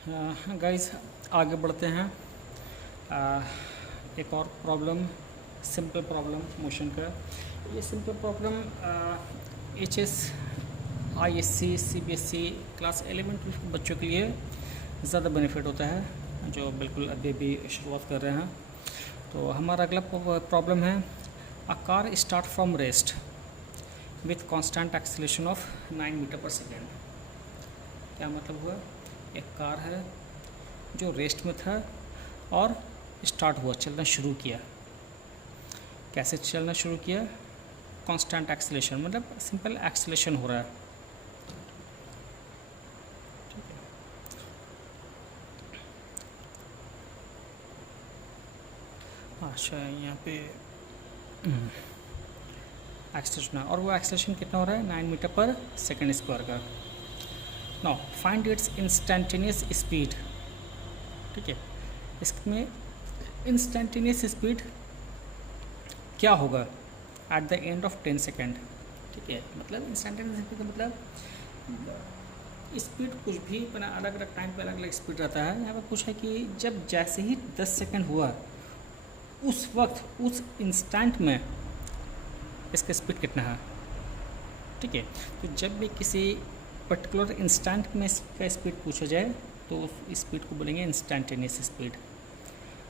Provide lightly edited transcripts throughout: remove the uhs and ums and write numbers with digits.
Guys आगे बढ़ते हैं। एक और प्रॉब्लम, सिंपल प्रॉब्लम मोशन का। ये simple problem HS ISC CBSE class 11-12 बच्चों के लिए ज़्यादा बेनिफिट होता है, जो बिल्कुल अभी भी शुरुआत कर रहे हैं। तो हमारा अगला प्रॉब्लम है, a car start from rest with constant acceleration of 9 metre per second. क्या मतलब हुआ? एक कार है जो रेस्ट में था और स्टार्ट हुआ, चलना शुरू किया। कैसे चलना शुरू किया? कांस्टेंट एक्सीलरेशन, मतलब सिंपल एक्सीलरेशन हो रहा है। ठीक है, अच्छा यहाँ पे एक्सीलरेशन है, और वो एक्सीलरेशन कितना हो रहा है? 9 मीटर पर सेकेंड स्क्वायर का। Now find its instantaneous speed. ठीक है, इसमें इंस्टेंटेनियस स्पीड क्या होगा at the end of 10 second. ठीक है, मतलब इंस्टेंटेनियस स्पीड का मतलब स्पीड कुछ भी अपना अलग अलग टाइम पे अलग अलग स्पीड रहता है। यहाँ पर पूछा है कि जब जैसे ही 10 सेकेंड हुआ उस वक्त उस इंस्टेंट में इसका स्पीड कितना है। ठीक है, तो जब भी किसी पर्टिकुलर इंस्टेंट में इसका स्पीड पूछा जाए तो उस स्पीड को बोलेंगे इंस्टेंटेनियस स्पीड।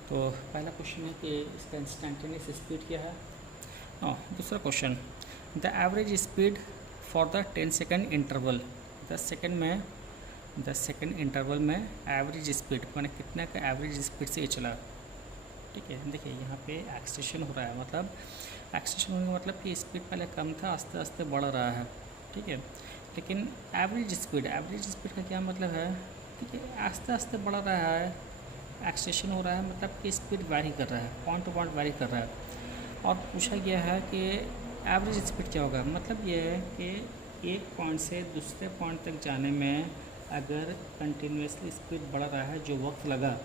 तो पहला क्वेश्चन है कि इसका इंस्टेंटेनियस स्पीड क्या है। दूसरा question, the average speed for the 10 second interval. 10 second interval में एवरेज स्पीड मैंने कितना का एवरेज स्पीड से ये चला। ठीक है, देखिए यहाँ पे एक्सेलेरेशन हो रहा है, मतलब एक्सेलेरेशन होने का मतलब कि स्पीड पहले कम था, आस्ते आस्ते बढ़ रहा है। ठीक है, लेकिन एवरेज स्पीड का क्या मतलब है? ठीक है, आस्ते आस्ते बढ़ रहा है, एक्सेलेरेशन हो रहा है, मतलब कि स्पीड वेरी कर रहा है, पॉइंट टू पॉइंट वेरी कर रहा है। और पूछा गया है कि एवरेज स्पीड क्या होगा। मतलब ये है कि एक पॉइंट से दूसरे पॉइंट तक जाने में अगर कंटिन्यूसली स्पीड बढ़ रहा है, जो वक्त लगा,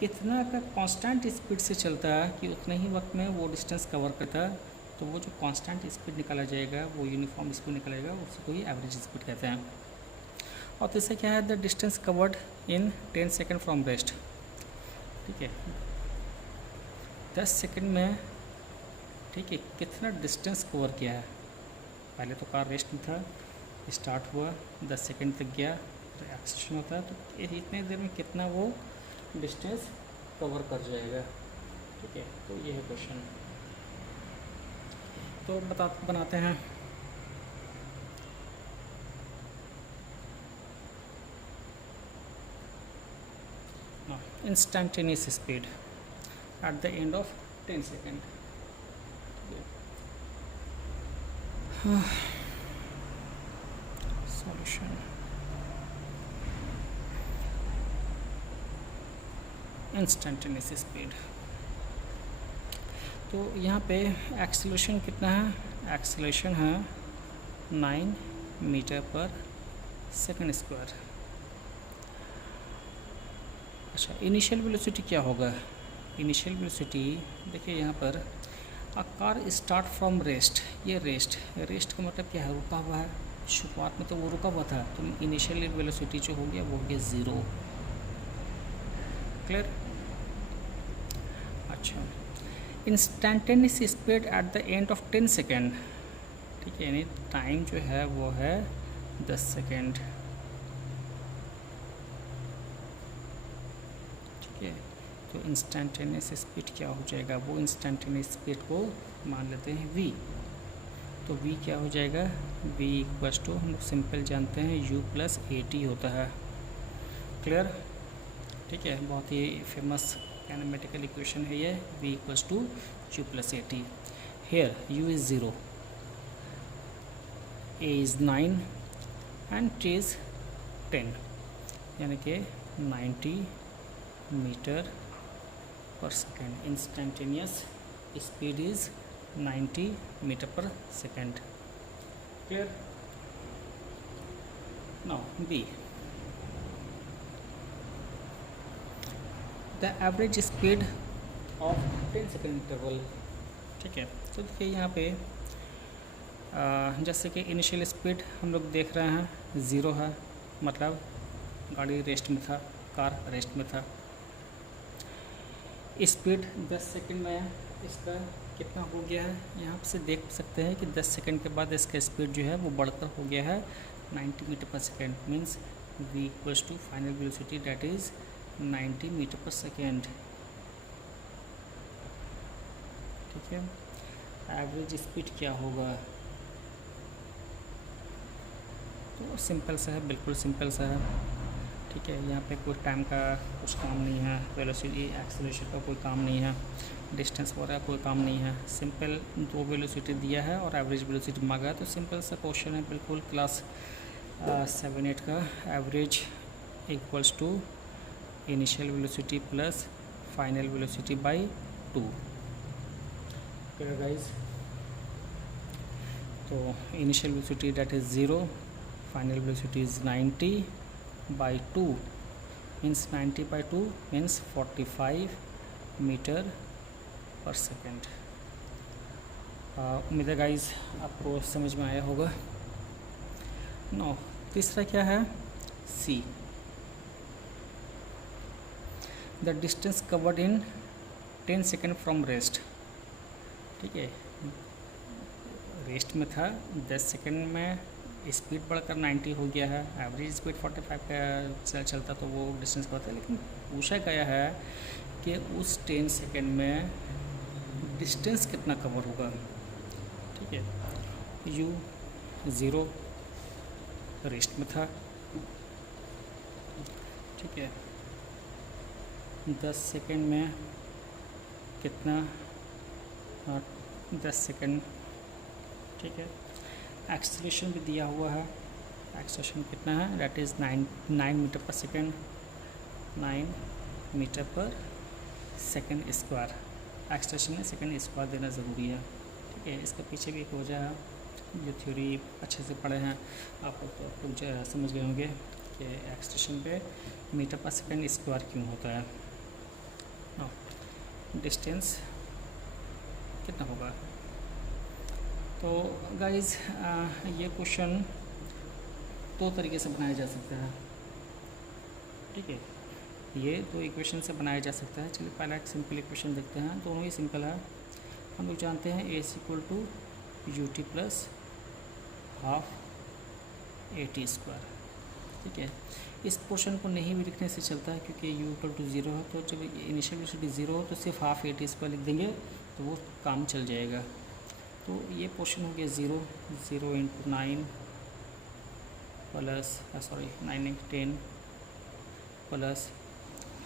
कितना का कांस्टेंट स्पीड से चलता है कि उतने ही वक्त में वो डिस्टेंस कवर करता है, तो वो जो कांस्टेंट स्पीड निकाला जाएगा, वो यूनिफॉर्म स्पीड निकाला जाएगा, उसी को ही एवरेज स्पीड कहते हैं। और तीसरा क्या है? The distance covered in 10 second from rest. ठीक है, 10 सेकेंड में ठीक है कितना डिस्टेंस कवर किया है। पहले तो कार रेस्ट में था, स्टार्ट हुआ, 10 सेकेंड तक गया, तो एक्सेलेरेशन होता है, तो इतने देर में कितना वो डिस्टेंस कवर कर जाएगा। ठीक है, तो ये है क्वेश्चन। तो बनाते हैं। Instantaneous speed at the end of 10 second. Solution, instantaneous speed. तो यहाँ पे एक्सीलरेशन कितना है? एक्सीलरेशन है 9 मीटर पर सेकेंड स्क्वायर। अच्छा, इनिशियल वेलोसिटी क्या होगा? इनिशियल वेलोसिटी देखिए यहाँ पर, अ कार स्टार्ट फ्रॉम रेस्ट। ये रेस्ट का मतलब क्या है? रुका हुआ है। शुरुआत में तो वो रुका हुआ था, तो इनिशियल वेलोसिटी जो हो गया वो हो गया 0। क्लियर? अच्छा, instantaneous speed at the end of 10 second. ठीक है, यानी टाइम जो है वो है 10 सेकेंड। ठीक है, तो इंस्टेंटेनियस स्पीड क्या हो जाएगा? वो इंस्टेंटेनियस स्पीड को मान लेते हैं v। तो v क्या हो जाएगा? v इक्वल्स टू, हम लोग सिंपल जानते हैं, u प्लस AT होता है। क्लियर? ठीक है, बहुत ही फेमस कैनेमेटिकल इक्वेशन है ये, v equals to u plus AT। Hair u is 0, a is 9 and t is 10, यानी कि 90 metre per second. Instantaneous speed is 90 metre per second. Clear? Now B, the average speed of 10 second interval. ठीक है, तो देखिए यहाँ पे जैसे कि इनिशियल स्पीड हम लोग देख रहे हैं 0 है, मतलब गाड़ी रेस्ट में था, कार रेस्ट में था। स्पीड 10 सेकंड में इसका कितना हो गया है, यहाँ से देख सकते हैं कि 10 सेकंड के बाद इसका स्पीड जो है वो बढ़कर हो गया है 90 metre per second. Means v equals to final velocity that is 90 metre per second. ठीक है, एवरेज स्पीड क्या होगा, तो सिंपल सा है, बिल्कुल सिंपल सा है। ठीक है, यहाँ पे कोई टाइम का कुछ काम नहीं है, वेलोसिटी एक्सेलरेशन का कोई काम नहीं है, डिस्टेंस वगैरह कोई काम नहीं है। सिंपल दो वेलोसिटी दिया है और एवरेज वेलोसिटी मांगा है, तो सिंपल सा क्वेश्चन है, बिल्कुल क्लास 7-8 का। Average equals to initial velocity plus final velocity by 2। Clear guys? तो initial velocity that is 0, final velocity is 90 by 2 means 90 by 2 means 45 metre per second. उम्मीद है गाइज आपको समझ में आया होगा। नो, तीसरा क्या है, सी, the distance covered in 10 second from rest. ठीक है, रेस्ट में था, 10 सेकेंड में स्पीड बढ़कर 90 हो गया है, एवरेज स्पीड 45 का चलता तो वो डिस्टेंस का होता है, लेकिन पूछा गया है कि उस 10 सेकेंड में डिस्टेंस कितना कवर होगा। ठीक है, u 0 रेस्ट में था। ठीक है, 10 सेकेंड में कितना, 10 सेकेंड। ठीक है, एक्सेलरेशन भी दिया हुआ है, एक्सेलरेशन कितना है, that is 9 metre per second, 9 metre per second square. Acceleration में सेकेंड स्क्वायर देना ज़रूरी है। ठीक है, इसके पीछे भी एक वजह है, जो थ्योरी अच्छे से पढ़े हैं आप लोग समझ गए होंगे कि एक्सेलरेशन पे मीटर पर सेकेंड स्क्वायर क्यों होता है। डिस्टेंस कितना होगा, तो गाइज़ ये क्वेश्चन दो तरीके से बनाया जा सकता है। ठीक है, ये दो इक्वेशन से बनाया जा सकता है। चलिए पहला एक सिंपल इक्वेशन देखते हैं, दोनों ही सिंपल है। हम लोग जानते हैं a equal to ut plus half at square. ठीक है, इस पोर्शन को नहीं भी लिखने से चलता है, क्योंकि u इक्वल टू 0 है, तो जब इनिशियल वेलोसिटी 0 हो तो सिर्फ हाफ at स्क्वायर लिख देंगे तो वो काम चल जाएगा। तो ये पोर्शन हो गया 0 into 9 plus 10 plus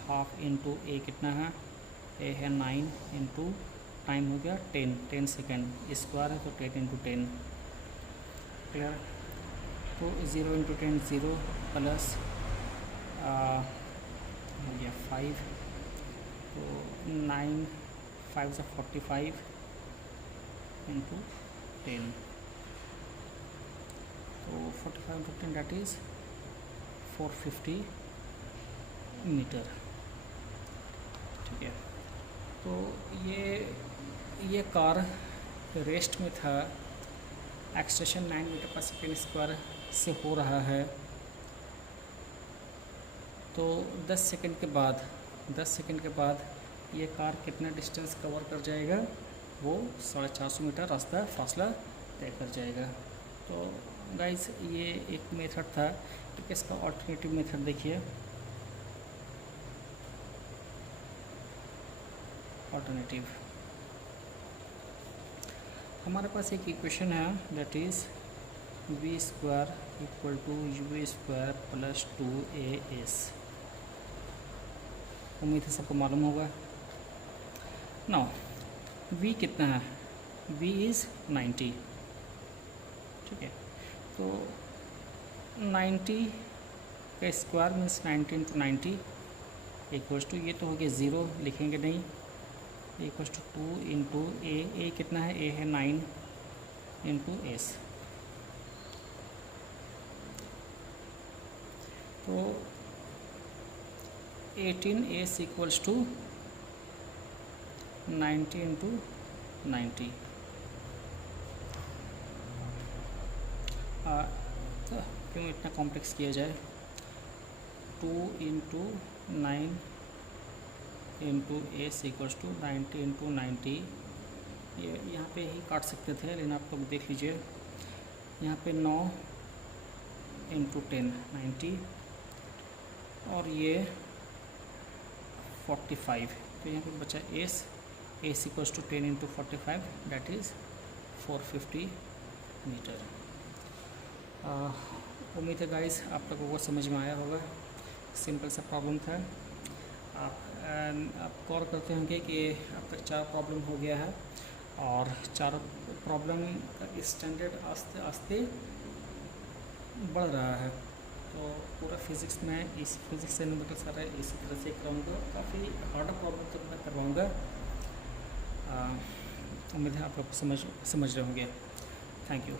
half into ए कितना है, ए है 9 इंटू टाइम हो गया 10 सेकेंड, स्क्वायर है तो 10 इंटू 10। क्लियर? तो 0 इंटू 10 0 प्लस हो गया 5, तो 9 5 से 45 इंटू 10, तो 45 इंटू 10 डेट इज़ 450 मीटर। ठीक है, तो ये कार रेस्ट में था, acceleration 9 metre per second square से हो रहा है, तो 10 सेकेंड के बाद ये कार कितना डिस्टेंस कवर कर जाएगा, वो 450 मीटर रास्ता फासला तय कर जाएगा। तो गाइस ये एक मेथड था, ठीक है, इसका ऑल्टरनेटिव मेथड देखिए। ऑल्टरनेटिव हमारे पास एक इक्वेशन है, that is v square equal to u square plus 2as। उम्मीद है सबको मालूम होगा। नाउ v कितना है, v इज़ 90। ठीक है, तो 90 का square means 90 into 90 equals to, ये तो हो गया 0, लिखेंगे नहीं, इक्वल्स टू 2 इंटू ए कितना है, ए है 9 इंटू एस। तो 18s इक्वल्स टू 90 इंटू 90। तो क्यों इतना कॉम्प्लेक्स किया जाए, 2 into 9 into S equals to 90 into 90। ये यहाँ पे ही काट सकते थे, लेकिन आप लोग देख लीजिए यहाँ पे 9 इंटू 10 90 और ये 45। तो यहाँ पे बचा S equals to 10 into 45 that is 450 metre. उम्मीद है गाइस आप लोगों को समझ में आया होगा। सिंपल सा प्रॉब्लम था। आप गौर करते होंगे कि अब तक 4 प्रॉब्लम हो गया है और 4 प्रॉब्लम का स्टैंडर्ड आस्ते आस्ते बढ़ रहा है। तो पूरा फिज़िक्स में इस फिज़िक्स से न्यूमेरिकल सारा इसी तरह से कराऊँगा। काफ़ी हार्ड प्रॉब्लम तो मैं करवाऊँगा। उम्मीद है आप लोग समझ रहे होंगे। Thank you.